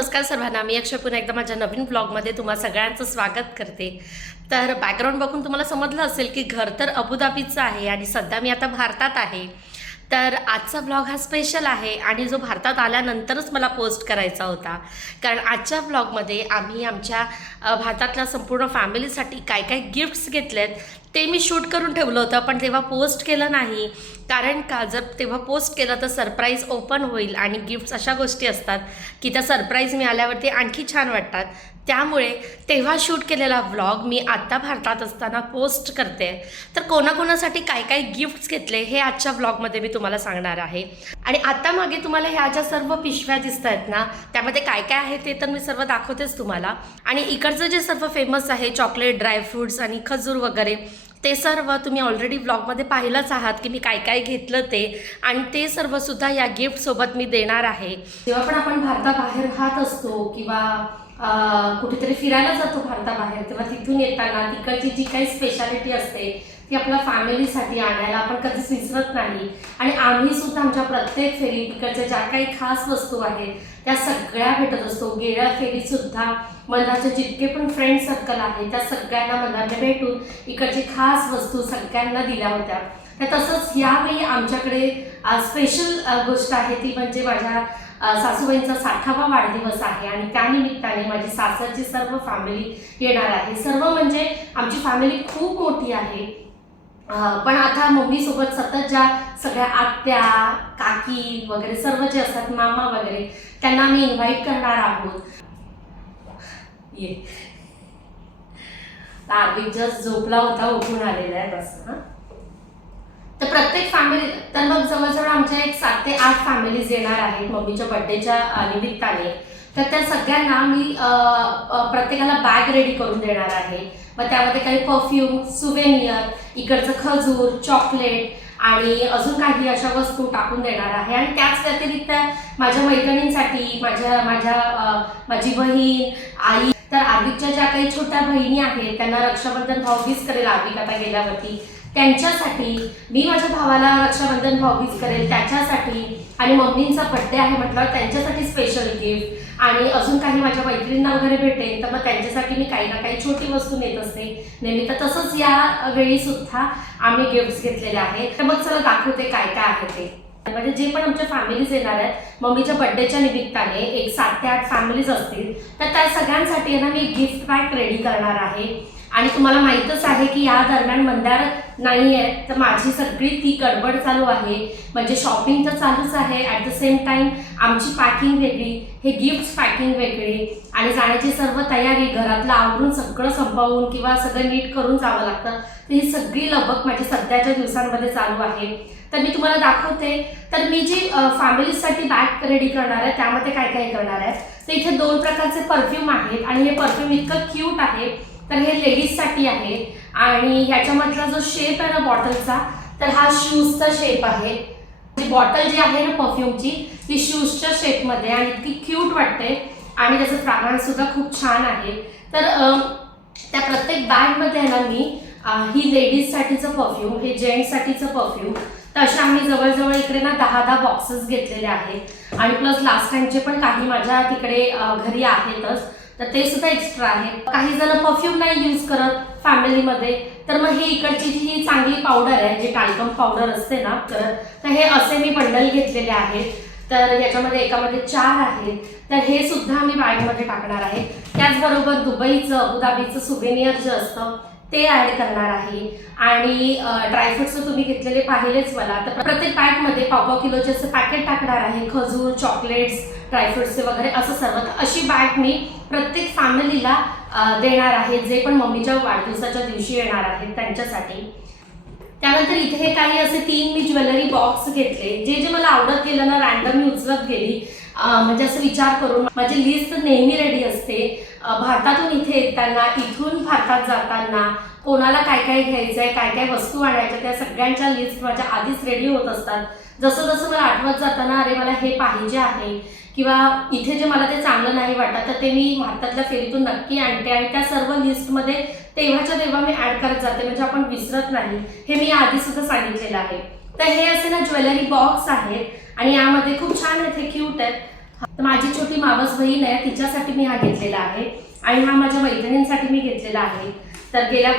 नमस्कार सर्वांना. मी अक्षय पुन्हा एकदा माझ्या नवीन ब्लॉगमध्ये तुम्हा सगळ्यांचं स्वागत करते. तर बॅकग्राऊंड बघून तुम्हाला समजलं असेल की घर तर अबुधाबीचं आहे आणि सध्या मी आता भारतात आहे. तर आजचा ब्लॉग हा स्पेशल आहे आणि जो भारतात आल्यानंतरच मला पोस्ट करायचा होता, कारण आजच्या ब्लॉगमध्ये आम्ही आमच्या भारतातल्या संपूर्ण फॅमिलीसाठी काय काय गिफ्ट्स घेतलेत ते मी शूट करून ठेवलं होतं, पण तेव्हा पोस्ट केलं नाही. कारण का, जर तेव्हा पोस्ट केलं तर सरप्राईज ओपन होईल आणि गिफ्ट्स अशा गोष्टी असतात की त्या सरप्राईज मिळाल्यावरती आणखी छान वाटतात. त्यामुळे तेव्हा शूट केलेला व्लॉग मी आत्ता भारतात असताना पोस्ट करते. तर कोणाकोणासाठी काय काय गिफ्ट्स घेतले हे आजच्या व्लॉगमध्ये मी तुम्हाला सांगणार आहे. आणि आत्ता मागे तुम्हाला ह्या ज्या सर्व पिशव्या दिसत आहेत ना, त्यामध्ये काय काय आहे ते तर मी सर्व दाखवतेच तुम्हाला. आणि इकडचं जे सर्व फेमस आहे चॉकलेट, ड्रायफ्रूट्स आणि खजूर वगैरे, ते सर्व तुम्ही ऑलरेडी व्लॉगमध्ये पाहिलंच आहात की मी काय काय घेतलं ते. आणि ते सर्वसुद्धा या गिफ्टसोबत मी देणार आहे. जेव्हा पण आपण भारताबाहेर राहत असतो किंवा कुठेतरी फिरायला जातो भारताबाहेर, तेव्हा तिथून येताना तिकडची जी काही स्पेशालिटी असते ती आपल्या फॅमिलीसाठी आणायला आपण कधीच विसरत नाही. आणि आम्ही सुद्धा आमच्या प्रत्येक फेरी तिकडच्या ज्या काही खास वस्तू आहेत त्या सगळ्या भेटत असतो. गेल्या फेरीसुद्धा मल्हारचे जितके पण फ्रेंड सर्कल आहे त्या सगळ्यांना मल्हारने भेटून इकडची खास वस्तू सगळ्यांना दिल्या होत्या. तर तसंच यावेळी आमच्याकडे स्पेशल गोष्ट आहे ती म्हणजे माझ्या सासूबाईंचा 60वा वाढदिवस आहे आणि त्यानिमित्ताने माझी सासरची सर्व फॅमिली येणार आहे. सर्व म्हणजे आमची फॅमिली खूप मोठी आहे, पण आता मम्मीसोबत सतत ज्या सगळ्या आत्या, काकी वगैरे सर्व जे असतात, मामा वगैरे, त्यांना आम्ही इन्व्हाइट करणार आहोत. ये आर्विक जस्ट झोपला होता, उठून आलेला आहे बस. तर प्रत्येक फॅमिली, तर मग जवळजवळ आमच्या एक 7 ते 8 फॅमिलीज येणार आहेत मम्मीच्या बड्डेच्या निमित्ताने. तर त्या सगळ्यांना मी प्रत्येकाला बॅग रेडी करून देणार आहे. मग त्यामध्ये काही परफ्यूम, सुवेनियर, इकडचं खजूर, चॉकलेट आणि अजून काही अशा वस्तू टाकून देणार आहे. आणि त्याच व्यतिरिक्त माझ्या मैत्रिणींसाठी माझी बहीण, आई, तर आर्विकच्या ज्या काही छोट्या बहिणी आहेत त्यांना रक्षाबंधन भाऊबीज करेल आर्विक आता गेल्यावरती, त्यांच्यासाठी मी माझ्या भावाला रक्षाबंधन भाऊबीज करेल त्याच्यासाठी, आणि मम्मींचा बड्डे आहे म्हटल्यावर त्यांच्यासाठी स्पेशल गिफ्ट, आणि अजून काही माझ्या मैत्रिणींना वगैरे भेटेल तर मग त्यांच्यासाठी मी काही ना काही छोटी वस्तू नेत असते नेहमी. तर तसंच या वेळी सुद्धा आम्ही गिफ्ट्स घेतलेले आहेत. तर मग चला दाखवते काय काय आहे ते. म्हणजे जे पण आमच्या फॅमिलीज येणार आहेत मम्मीच्या बड्डेच्या निमित्ताने, एक 7 ते 8 फॅमिलीज असतील, तर त्या सगळ्यांसाठी ना मी गिफ्ट पॅक रेडी करणार आहे. आणि तुम्हाला माहीतच आहे की या दरम्यान मंदार नाही आहे, तर माझी सगळी ती गडबड चालू आहे. म्हणजे शॉपिंग तर चालूच आहे, ॲट द सेम टाईम आमची पॅकिंग वेगळी, हे गिफ्ट पॅकिंग वेगळी, आणि जाण्याची सर्व तयारी, घरातलं आवरून सगळं संपवून किंवा सगळं नीट करून जावं लागतं. तर ही सगळी लगबग माझी सध्याच्या दिवसांमध्ये चालू आहे. तर मी तुम्हाला दाखवते. तर मी जी फॅमिलीसाठी बॅग रेडी करणार आहे त्यामध्ये काय काय करणार आहे. तर इथे 2 प्रकारचे परफ्यूम आहेत आणि हे परफ्यूम इतकं क्यूट आहे. तर हे लेडीजसाठी आहे आणि ह्याच्यामधला जो शेप आहे ना बॉटलचा, तर हा शूजचा शेप आहे. बॉटल जी आहे ना परफ्यूमची ती शूजच्या शेपमध्ये आणि इतकी क्यूट वाटते आणि त्याचं फ्रॅग्रन्स सुद्धा खूप छान आहे. तर त्या प्रत्येक बॅगमध्ये ना मी ही लेडीजसाठीचं परफ्यूम, हे जेंट्ससाठीचं परफ्यूम, तर अशा आम्ही जवळजवळ इकडे ना 10 बॉक्सेस घेतलेले आहेत. आणि प्लस लास्ट टाइमचे पण काही माझ्या तिकडे घरी आहेतच, तर ते सुद्धा एक्स्ट्रा आहे. काही जण परफ्यूम नाही यूज करत फॅमिलीमध्ये, तर मग हे इकडची जी चांगली पावडर आहे, जी टाल्कम पावडर असते ना, तर हे असे मी बंडल घेतलेले आहेत. तर याच्यामध्ये एकामध्ये 4 आहेत. तर हे सुद्धा मी बॅगमध्ये टाकणार आहे. त्याचबरोबर दुबईचं, अबुधाबीचं सुवेनियर जे असतं ते ॲड करणार आहे. आणि ड्रायफ्रुट्स तुम्ही घेतलेले पाहिलेच मला. तर प्रत्येक बॅगमध्ये पाव किलोचे असं पॅकेट टाकणार आहे, खजूर, चॉकलेट्स, ड्रायफ्रुट्सचे वगैरे असं सर्व. तर अशी बॅग मी प्रत्येक फॅमिलीला देणार आहे जे पण मम्मीच्या वाढदिवसाच्या दिवशी येणार आहेत त्यांच्यासाठी. त्यानंतर इथे काही असे 3 मी ज्वेलरी बॉक्स घेतले, जे मला आवडत गेलं ना, रँडम मी उचलत गेली. म्हणजे असं विचार करून माझी लिस्ट नेहमी रेडी असते. भारतातून इथे येताना, इथून भारतात जाताना कोणाला काय काय घ्यायचं आहे, काय काय वस्तू आणायच्या, त्या सगळ्यांच्या लिस्ट माझ्या आधीच रेडी होत असतात. जसं जसं मला आठवत जाताना अरे मला हे पाहिजे आहे किंवा इथे जे मला ते चांगलं नाही वाटत, तर ते मी भारतातल्या फेरीतून नक्की आणते आणि त्या सर्व लिस्टमध्ये तेव्हाच्या तेव्हा मी ॲड करत जाते, म्हणजे आपण विसरत नाही. हे मी आधी सुद्धा सांगितलेलं आहे. तर हे असे ना ज्वेलरी बॉक्स आहेत आणि यामध्ये खूप छान आहेत, हे क्यूट आहेत. तर माझी छोटी मावस बहीण आहे, तिच्यासाठी मी हा घेतलेला आहे आणि हा माझ्या मैत्रिणींसाठी मी घेतलेला आहे. तर गेल्या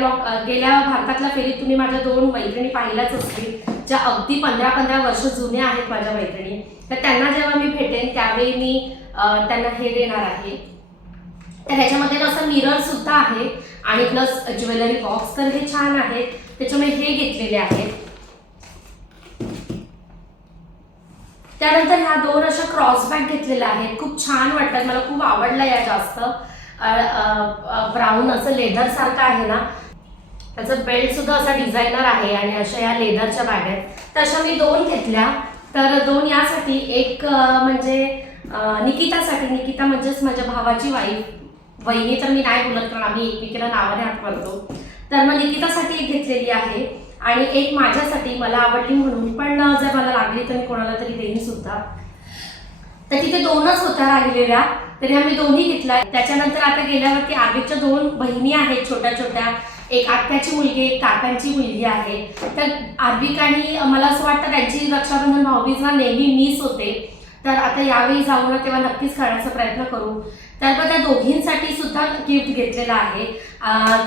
भारतातल्या फेरीत तुम्ही माझ्या 2 मैत्रिणी पाहिल्याच असतील, ज्या अगदी 15-15 वर्ष जुन्या आहेत माझ्या मैत्रिणी. तर त्यांना जेव्हा मी भेटेन त्यावेळी मी त्यांना हे देणार आहे. तर ह्याच्यामध्ये असं मिरर सुद्धा आहे आणि प्लस ज्वेलरी बॉक्स. तर हे छान आहे, त्याच्यामुळे हे घेतलेले आहेत. त्यानंतर ह्या 2 अशा क्रॉस बॅग घेतलेल्या आहेत, खूप छान वाटतात, मला खूप आवडलं या जास्त. ब्राऊन असं लेदर सारखं आहे ना, त्याचं बेल्ट सुद्धा असा डिझायनर आहे आणि अशा या लेदरच्या बॅग आहेत. तर अशा मी 2 घेतल्या. तर 2 यासाठी, एक म्हणजे निकितासाठी, निकिता म्हणजेच माझ्या भावाची वाईफ, वहिनी तर मी नाही बोलत कारण आम्ही एकमेकीला नावाने हात करतो. तर मग निकितासाठी एक घेतलेली आहे आणि एक माझ्यासाठी, मला आवडली म्हणून, पण जर मला लागली तर मी कोणाला तरी देईन सुद्धा. तर तिथे 2च होत्या राहिलेल्या, तर ह्या मी 2ही घेतल्या. त्याच्यानंतर आता गेल्यावरती आर्विकच्या 2 बहिणी आहेत छोट्या छोट्या, एक आत्याची मुलगी, एक काकांची मुलगी आहे. तर आर्विक आणि मला असं वाटतं त्यांची रक्षाबंधन भाऊबीजला नेहमी मिस होते. तर आता यावेळी जाऊ ना तेव्हा नक्कीच करण्याचा प्रयत्न करू. तर मग त्या दोघींसाठी सुद्धा गिफ्ट घेतलेलं आहे.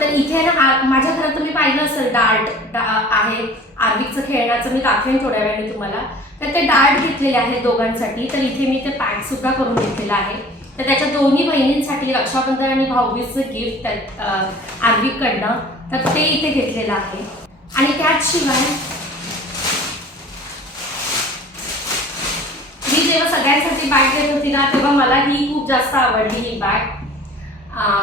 तर इथे ना माझ्या घरात तुम्ही पाहिलं असेल डार्ट आहे आर्विकचं खेळण्याचं, मी दाखवेन थोड्या वेळाने तुम्हाला. तर ते डार्ट घेतलेले आहेत दोघांसाठी. तर इथे मी ते पॅक सुद्धा करून घेतलेलं आहे. तर त्याच्या दोन्ही बहिणींसाठी रक्षाबंधन आणि भाऊबीजचं गिफ्ट आर्विककडनं, तर ते इथे घेतलेलं आहे. आणि त्याचशिवाय मी जेव्हा सगळ्यांसाठी बॅग घेत होती ना तेव्हा मला ही खूप जास्त आवडली. ही बॅग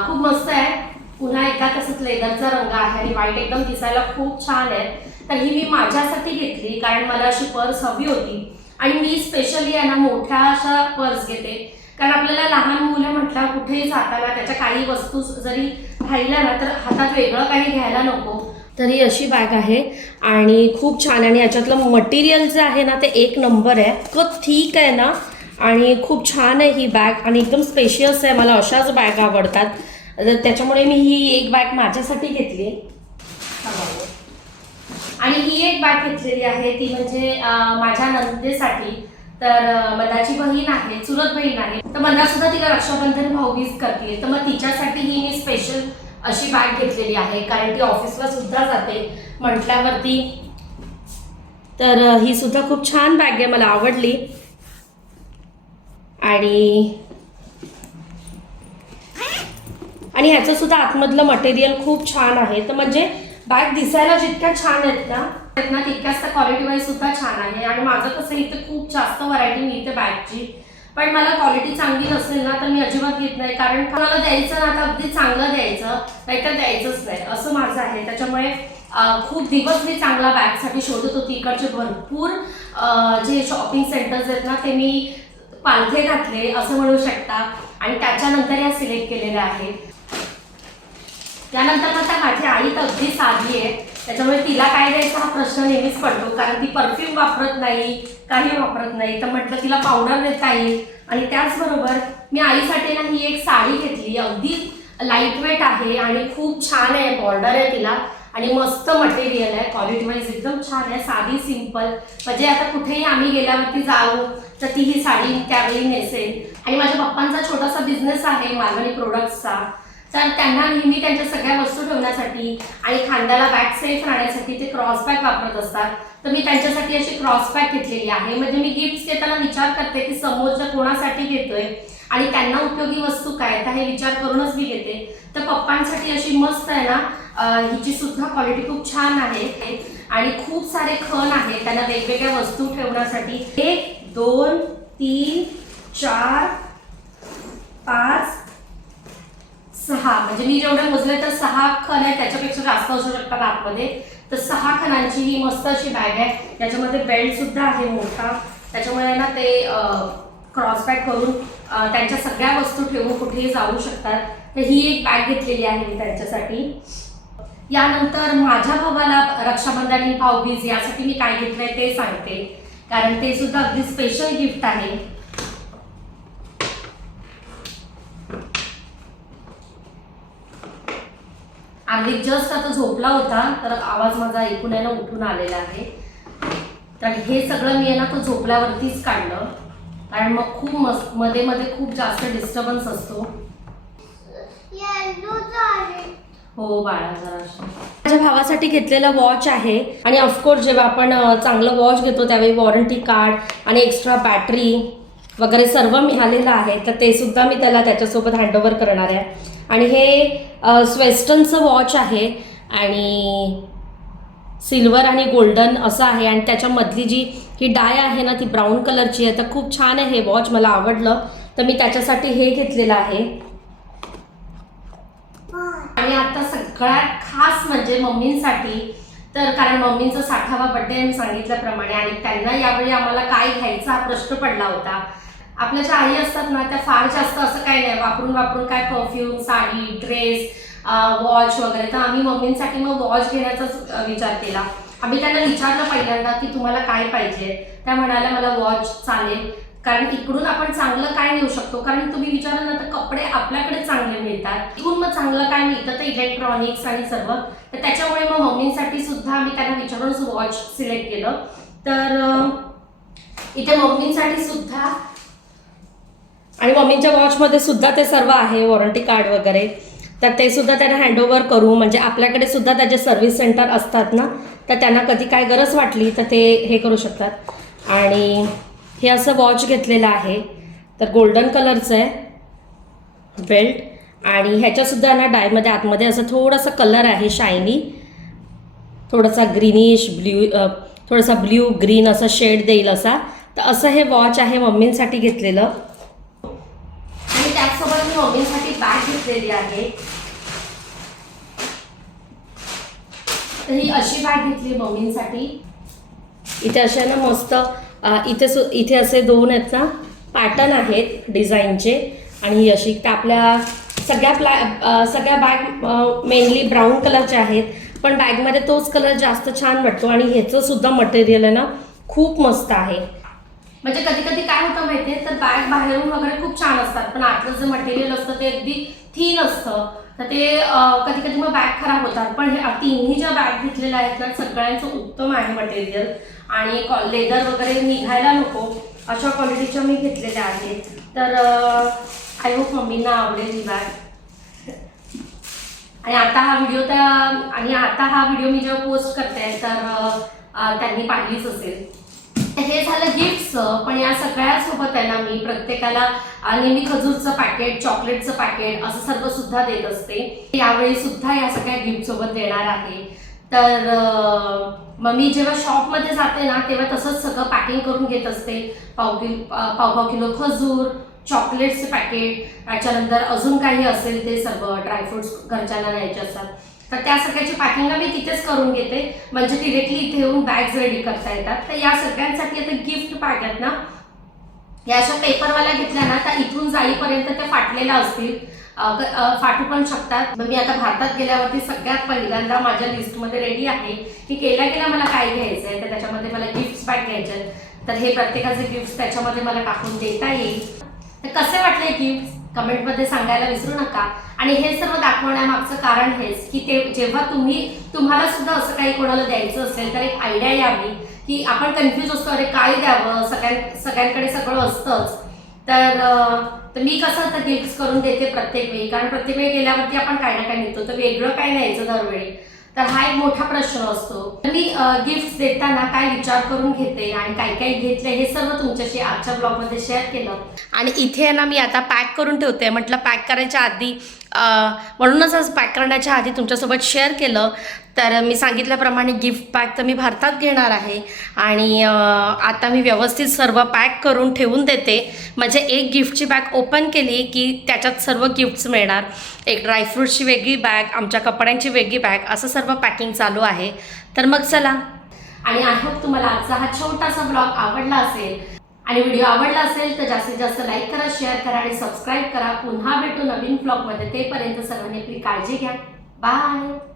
खूप मस्त आहे, पुन्हा एकदा तसंच लेदरचा रंग आहे आणि व्हाईट एकदम दिसायला खूप छान आहे. तर ही मी माझ्यासाठी घेतली कारण मला अशी पर्स हवी होती आणि मी स्पेशली आहे ना मोठ्या अशा पर्स घेते, कारण आपल्याला लहान मुलं म्हटलं कुठेही जाताना त्याच्या काही वस्तू जरी राहिल्या ना तर हातात वेगळं काही घ्यायला नको. तर ही अशी बॅग आहे आणि खूप छान, आणि याच्यातलं मटेरियल जे आहे ना ते 1 नंबर आहे, इतकं थिक आहे ना आणि खूप छान आहे ही बॅग आणि एकदम स्पेशियस आहे. मला अशाच बॅग आवडतात, त्याच्यामुळे मी ही एक बॅग माझ्यासाठी घेतली. आणि ही एक बॅग घेतलेली आहे ती म्हणजे माझ्या नंदेसाठी. तर मदाची बहीण आहे, चुलत बहीण आहे, तर मला सुद्धा तिला रक्षाबंधन भाऊबीज करते. तर मग तिच्यासाठी ही मी स्पेशल अशी बॅग घेतलेली आहे कारण ती ऑफिसला सुद्धा जाते म्हटल्यावरती. तर ही सुद्धा खूप छान बॅग आहे, मला आवडली. आणि ह्याचं सुद्धा आतमधलं मटेरियल खूप छान आहे. तर म्हणजे बॅग दिसायला जितक्या छान आहेत ना तितक्याच त्या क्वालिटी वाईज सुद्धा छान आहे. आणि माझं कसं इथे खूप जास्त व्हरायटी मिळते बॅगची, पण मला क्वालिटी चांगली नसेल ना तर मी अजिबात घेत नाही, कारण मला द्यायचं ना तर अगदी चांगलं द्यायचं, नाहीतर द्यायचंच नाही असं माझं आहे. त्याच्यामुळे खूप दिवस मी चांगला बॅगसाठी शोधत होती. इकडचे भरपूर जे शॉपिंग सेंटर्स आहेत ना ते मी पालथे घातले असं म्हणू शकता आणि त्याच्यानंतर या सिलेक्ट केलेल्या आहेत. त्यानंतर आता माझी आई तर अगदी साधी आहे, त्याच्यामुळे तिला काय द्यायचा हा प्रश्न नेहमीच पडतो, कारण ती परफ्यूम वापरत नाही, काही वापरत नाही. तर म्हटलं तिला पावडर देता येईल. आणि त्याचबरोबर मी आईसाठी ना ही एक साडी घेतली, अगदी लाईट वेट आहे आणि खूप छान आहे, बॉर्डर आहे तिला आणि मस्त मटेरियल आहे, क्वालिटी वाईज एकदम छान आहे, साधी सिंपल. म्हणजे आता कुठेही आम्ही गेल्यावरती जाऊ तर ती ही साडी त्यावेळी नेसेल. आणि माझ्या पप्पांचा छोटासा बिझनेस आहे मालवणी प्रोडक्ट्सचा, तर त्यांना नेहमी त्यांच्या सगळ्या वस्तू ठेवण्यासाठी आणि खांद्याला बॅग सेफ राहण्यासाठी ते क्रॉस बॅग वापरत असतात. तर मी त्यांच्यासाठी अशी क्रॉस बॅग घेतलेली आहे. म्हणजे मी गिफ्ट घेताना विचार करते की समोरच्या कोणासाठी घेतोय आणि त्यांना उपयोगी वस्तू काय, तर हे विचार करूनच मी घेते. तर पप्पांसाठी अशी मस्त आहे ना, हिची सुद्धा क्वालिटी खूप छान आहे आणि खूप सारे खण आहेत त्यांना वेगवेगळ्या वस्तू ठेवण्यासाठी. 1 2 3 4 5 6 म्हणजे मी जेवढे मोजले तर 6 खण आहेत, त्याच्यापेक्षा जास्त असू शकतात आतमध्ये. तर 6 खणांची ही मस्त अशी बॅग आहे. त्याच्यामध्ये बेल्ट सुद्धा आहे मोठा, त्याच्यामुळे ना ते क्रॉस बॅग करून त्यांच्या सगळ्या वस्तू ठेवून कुठेही जाऊ शकतात. तर ही एक बॅग घेतलेली आहे मी त्यांच्यासाठी. यानंतर माझ्या भावाला रक्षाबंधन आणि भाऊबीज यासाठी मी काय घेतलंय ते सांगते, कारण ते सुद्धा अगदी स्पेशल गिफ्ट आहे. आणि जस्ट आता झोपला होता तर आवाज माझा ऐकून आहे ना उठून आलेला आहे. तर हे सगळं मी आहे ना तो झोपल्यावरतीच काढलं. कारण मग खूप मध्ये मध्ये खूप जास्त डिस्टर्बन्स असतो. हो बाळा जरा माझ्या भावासाठी घेतलेला वॉच आहे आणि ऑफकोर्स जेव्हा आपण चांगलं वॉच घेतो त्यावेळी वॉरंटी कार्ड आणि एक्स्ट्रा बॅटरी वगैरे सर्व मिळालेलं आहे. तर ते सुद्धा मी त्याला त्याच्यासोबत हँडओव्हर करणार आहे. आणि हे स्वेस्टनचं वॉच आहे आणि सिल्वर आणि गोल्डन असं आहे आणि त्याच्यामधली जी ही डाय आहे ना ती ब्राऊन कलरची आहे. तर खूप छान आहे हे वॉच, मला आवडलं तर मी त्याच्यासाठी हे घेतलेलं आहे. आणि आता सगळ्यात खास म्हणजे मम्मींसाठी, तर कारण मम्मींचा 60वा बर्थडे मी सांगितल्याप्रमाणे आणि त्यांना यावेळी आम्हाला काय घ्यायचा हा प्रश्न पडला होता. आपल्या ज्या आई असतात ना त्या फार जास्त असं काही नाही वापरून काय परफ्यूम, साडी, ड्रेस, वॉच वगैरे. तर आम्ही मम्मींसाठी मग वॉच घेण्याचाच विचार केला. आम्ही त्यांना विचारलं पहिल्यांदा की तुम्हाला काय पाहिजे. त्या म्हणाल्या मला वॉच चालेल, कारण इकडून आपण चांगलं काय घेऊ शकतो. कारण तुम्ही विचाराल ना तर कपडे आपल्याकडे चांगले मिळतात, इकडून मग चांगलं काय मिळतं तर इलेक्ट्रॉनिक्स आणि सर्व. तर त्याच्यामुळे मग मम्मींसाठी सुद्धा आम्ही त्यांना विचारूनच वॉच सिलेक्ट केलं. तर इथे मम्मींसाठी सुद्धा आणि मम्मींच्या वॉचमध्ये सुद्धा ते सर्व आहे, वॉरंटी कार्ड वगैरे. तर ते सुद्धा त्यांना हँडओव्हर करू, म्हणजे आपल्याकडे सुद्धा त्याचे सर्व्हिस सेंटर असतात ना, तर त्यांना कधी काय गरज वाटली तर ते हे करू शकतात. आणि हे असं वॉच घेतलेलं आहे, तर गोल्डन कलरचं आहे बेल्ट. आणि ह्याच्यासुद्धा ना डायमध्ये आतमध्ये असं थोडंसं कलर आहे शायनी, थोडासा ग्रीनिश थोडासा ब्ल्यू ग्रीन असं शेड देईल असा. तर असं हे वॉच आहे मम्मींसाठी घेतलेलं. आणि त्याचसोबत मी मम्मींसाठी बॅग घेतलेली आहे. तर ही अशी बॅग घेतली मम्मींसाठी. इथे अशा ना मस्त इथे असे 2 आहेत ना पॅटर्न आहेत डिझाईनचे. आणि ही अशी तर आपल्या सगळ्या बॅग मेनली ब्राऊन कलरच्या आहेत, पण बॅगमध्ये तोच कलर जास्त छान वाटतो. आणि ह्याचं सुद्धा मटेरियल आहे ना खूप मस्त आहे. म्हणजे कधी कधी काय होतं माहिती आहे, तर बॅग बाहेरून वगैरे खूप छान असतात पण आतलं जे मटेरियल असतं ते अगदी थीन असतं. तर ते कधी कधी मग बॅग खराब होतात. पण हे तिन्ही ज्या बॅग घेतलेल्या आहेत ना सगळ्यांचं उत्तम आहे मटेरियल. आणि लेदर वगैरे निघायला नको अशा क्वालिटीच्या मी घेतलेल्या आहेत. तर आय होप मम्मींना आवडेल ही बॅग. आणि आता हा व्हिडिओ मी जेव्हा पोस्ट करते तर त्यांनी पाहिलीच असेल. हे झालं गिफ्टचं. पण या सगळ्यासोबत आहे ना मी प्रत्येकाला नेहमी खजूरचं पॅकेट, चॉकलेटचं पॅकेट असं सर्व सुद्धा देत असते. यावेळी सुद्धा या सगळ्या गिफ्ट सोबत देणार आहे. तर मग मी जेव्हा शॉपमध्ये जाते ना तेव्हा तसंच सगळं पॅकिंग करून घेत असते. पाव किलो खजूर, चॉकलेट्सचे पॅकेट, त्याच्यानंतर अजून काही असेल ते सर्व ड्रायफ्रुट्स घरच्यांना न्यायचे असतात. तर त्या सगळ्याची पॅकिंगला मी तिथेच करून घेते, म्हणजे डिरेक्टली इथे येऊन बॅग्स रेडी करता येतात. तर या सगळ्यांसाठी आता गिफ्ट बॅग आहेत ना या अशा पेपरवाल्या घेतल्या ना तर इथून जाईपर्यंत त्या फाटलेल्या असतील, फाटू पण शकतात. मग मी आता भारतात गेल्यावरती सगळ्यात पहिल्यांदा माझ्या लिस्टमध्ये रेडी आहे की गेल्या मला काय घ्यायचं आहे. तर त्याच्यामध्ये मला गिफ्ट बॅग घ्यायचे आहेत. तर हे प्रत्येकाचे गिफ्ट त्याच्यामध्ये मला टाकून देता येईल. तर कसे वाटले गिफ्ट कमेंटमध्ये सांगायला विसरू नका. आणि हे सर्व दाखवण्यामागचं कारण हेच की ते जेव्हा तुम्हाला सुद्धा असं काही कोणाला द्यायचं असेल तर एक आयडिया यावी की आपण कन्फ्यूज असतो, अरे काय द्यावं, सगळ्यांकडे सगळं असतंच. तर मी कसं आता गिफ्ट करून देते प्रत्येक वेळी, कारण प्रत्येक वेळी गेल्यावरती आपण काय ना काय नेतो, तर वेगळं काय न्यायचं दरवेळी, तर हा एक मोठा प्रश्न असतो. तर मी गिफ्ट देताना काय विचार करून घेते आणि काय काय घेतलं हे सर्व तुमच्याशी आजच्या ब्लॉगमध्ये शेअर केलं. आणि इथे ना मी आता पॅक करून ठेवते. म्हटलं पॅक करायच्या आधी म्हणूनच आज पॅक करण्याच्या आधी तुमच्यासोबत शेअर केलं. तर मी सांगितल्याप्रमाणे गिफ्ट पॅक तर मी भारतात घेणार आहे. आणि आता मी व्यवस्थित सर्व पॅक करून ठेवून देते, म्हणजे एक गिफ्टची बॅग ओपन केली की त्याच्यात सर्व गिफ्ट्स मिळणार. एक ड्रायफ्रूटची वेगळी बॅग, आमच्या कपड्यांची वेगळी बॅग, असं सर्व पॅकिंग चालू आहे. तर मग चला. आणि आय होप तुम्हाला आजचा हा छोटासा ब्लॉग आवडला असेल. आणि व्हिडिओ आवडला असेल तर जास्तीत जास्त लाईक करा, शेअर करा आणि सबस्क्राईब करा. पुन्हा भेटू नवीन ब्लॉगमध्ये. तेपर्यंत सर्वांनी आपली काळजी घ्या. बाय.